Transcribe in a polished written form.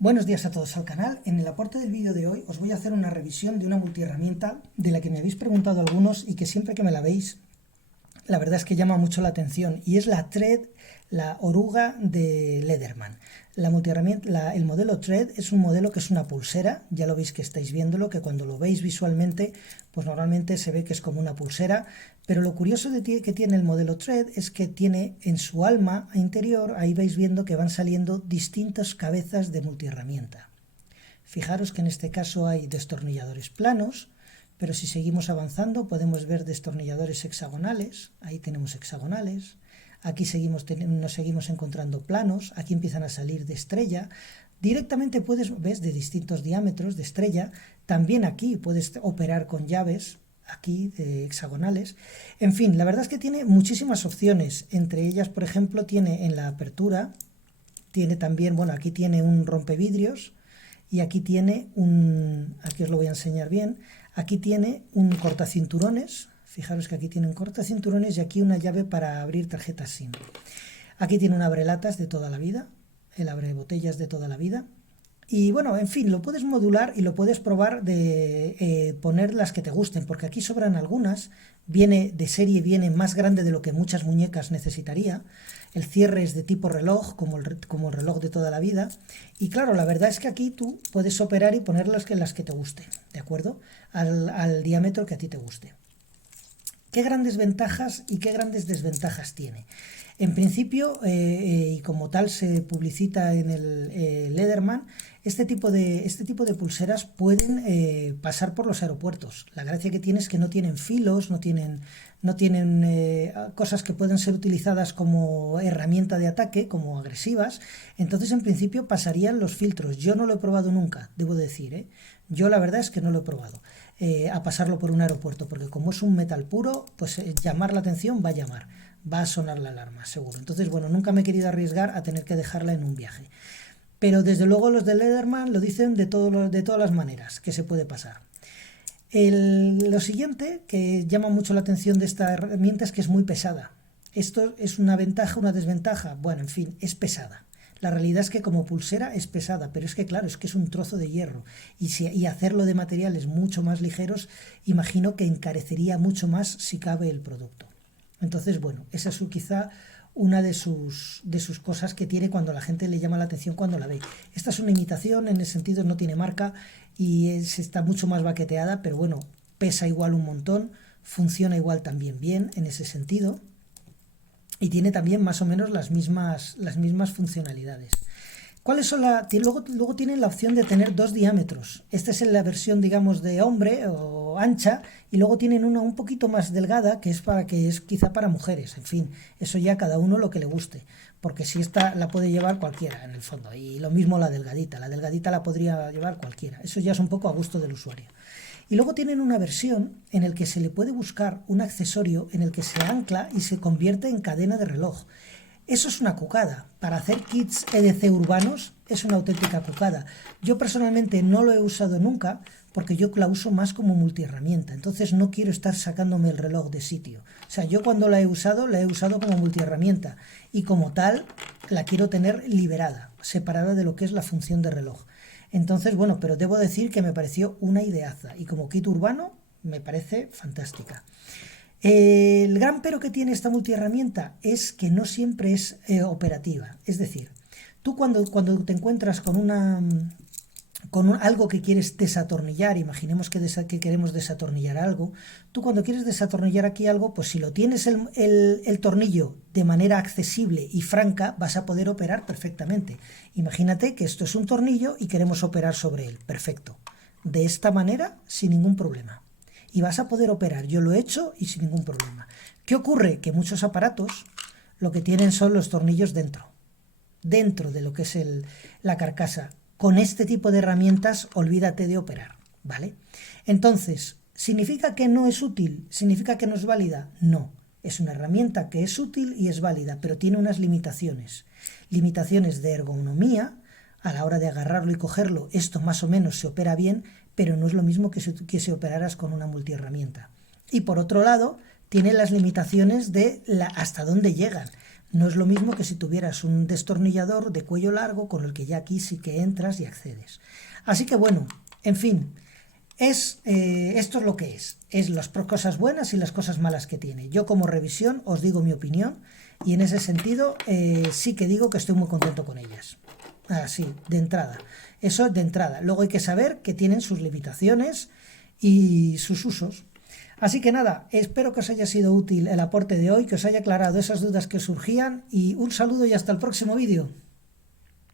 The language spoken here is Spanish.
Buenos días a todos al canal. En el aporte del vídeo de hoy os voy a hacer una revisión de una multiherramienta de la que me habéis preguntado algunos y que siempre que me la veis, la verdad es que llama mucho la atención, y es la Thread, la oruga de Lederman. La multiherramienta, el modelo Thread es un modelo que es una pulsera, ya lo veis que estáis viéndolo, que cuando lo veis visualmente, pues normalmente se ve que es como una pulsera, pero lo curioso que tiene el modelo Thread es que tiene en su alma interior, ahí vais viendo que van saliendo distintas cabezas de multiherramienta. Fijaros que en este caso hay destornilladores planos, pero si seguimos avanzando podemos ver destornilladores hexagonales, ahí tenemos hexagonales, aquí nos seguimos encontrando planos, aquí empiezan a salir de estrella, directamente ves de distintos diámetros de estrella, también aquí puedes operar con llaves, aquí de hexagonales, en fin, la verdad es que tiene muchísimas opciones, entre ellas por ejemplo tiene en la apertura, tiene también, bueno, aquí tiene un rompevidrios, y aquí tiene aquí os lo voy a enseñar bien, aquí tiene un cortacinturones, fijaros que aquí tiene un cortacinturones y aquí una llave para abrir tarjetas SIM. Aquí tiene un abrelatas de toda la vida, el abre botellas de toda la vida. Y bueno, en fin, lo puedes modular y lo puedes probar de poner las que te gusten, porque aquí sobran algunas, viene de serie, viene más grande de lo que muchas muñecas necesitaría, el cierre es de tipo reloj, como el reloj de toda la vida, y claro, la verdad es que aquí tú puedes operar y poner las que te gusten, ¿de acuerdo? Al diámetro que a ti te guste. ¿Qué grandes ventajas y qué grandes desventajas tiene? En principio, y como tal se publicita en el Lederman, este tipo de pulseras pueden pasar por los aeropuertos. La gracia que tiene es que no tienen filos, no tienen cosas que pueden ser utilizadas como herramienta de ataque, como agresivas. Entonces, en principio, pasarían los filtros. Yo no lo he probado nunca, debo decir, ¿eh? Yo la verdad es que no lo he probado a pasarlo por un aeropuerto, porque como es un metal puro, pues llamar la atención va a llamar, va a sonar la alarma, seguro. Entonces, bueno, nunca me he querido arriesgar a tener que dejarla en un viaje. Pero desde luego los de Lederman lo dicen de todas las maneras que se puede pasar. Lo siguiente que llama mucho la atención de esta herramienta es que es muy pesada. ¿Esto es una ventaja o una desventaja? Bueno, en fin, es pesada. La realidad es que como pulsera es pesada, pero es que claro, es que es un trozo de hierro y hacerlo de materiales mucho más ligeros, imagino que encarecería mucho más si cabe el producto. Entonces, bueno, esa es quizá una de sus cosas que tiene cuando la gente le llama la atención cuando la ve. Esta es una imitación, en el sentido no tiene marca y está mucho más baqueteada, pero bueno, pesa igual un montón, funciona igual también bien en ese sentido. Y tiene también más o menos las mismas funcionalidades. ¿Cuáles son luego tienen la opción de tener dos diámetros. Esta es en la versión, digamos, de hombre o ancha, y luego tienen una un poquito más delgada, que es quizá para mujeres. En fin, eso ya cada uno lo que le guste, porque si esta la puede llevar cualquiera en el fondo, y lo mismo la delgadita la podría llevar cualquiera. Eso ya es un poco a gusto del usuario. Y luego tienen una versión en el que se le puede buscar un accesorio en el que se ancla y se convierte en cadena de reloj. Eso es una cucada. Para hacer kits EDC urbanos es una auténtica cucada. Yo personalmente no lo he usado nunca porque yo la uso más como multiherramienta. Entonces no quiero estar sacándome el reloj de sitio. O sea, yo cuando la he usado como multiherramienta y como tal la quiero tener liberada, separada de lo que es la función de reloj. Entonces, bueno, pero debo decir que me pareció una ideaza y como kit urbano me parece fantástica. El gran pero que tiene esta multiherramienta es que no siempre es operativa. Es decir, tú cuando te encuentras con algo que quieres desatornillar, imaginemos que queremos desatornillar algo, tú cuando quieres desatornillar aquí algo, pues si lo tienes el tornillo de manera accesible y franca, vas a poder operar perfectamente. Imagínate que esto es un tornillo y queremos operar sobre él, perfecto. De esta manera, sin ningún problema. Y vas a poder operar, yo lo he hecho y sin ningún problema. ¿Qué ocurre? Que muchos aparatos lo que tienen son los tornillos dentro de lo que es la carcasa. Con este tipo de herramientas, olvídate de operar, ¿vale? Entonces, ¿significa que no es útil? ¿Significa que no es válida? No, es una herramienta que es útil y es válida, pero tiene unas limitaciones. Limitaciones de ergonomía, a la hora de agarrarlo y cogerlo, esto más o menos se opera bien, pero no es lo mismo que si operaras con una multiherramienta. Y por otro lado, tiene las limitaciones de hasta dónde llegan. No es lo mismo que si tuvieras un destornillador de cuello largo con el que ya aquí sí que entras y accedes. Así que bueno, en fin, esto es lo que es las cosas buenas y las cosas malas que tiene. Yo como revisión os digo mi opinión y en ese sentido sí que digo que estoy muy contento con ellas. Así, de entrada. Eso es de entrada. Luego hay que saber que tienen sus limitaciones y sus usos. Así que nada, espero que os haya sido útil el aporte de hoy, que os haya aclarado esas dudas que surgían y un saludo y hasta el próximo vídeo.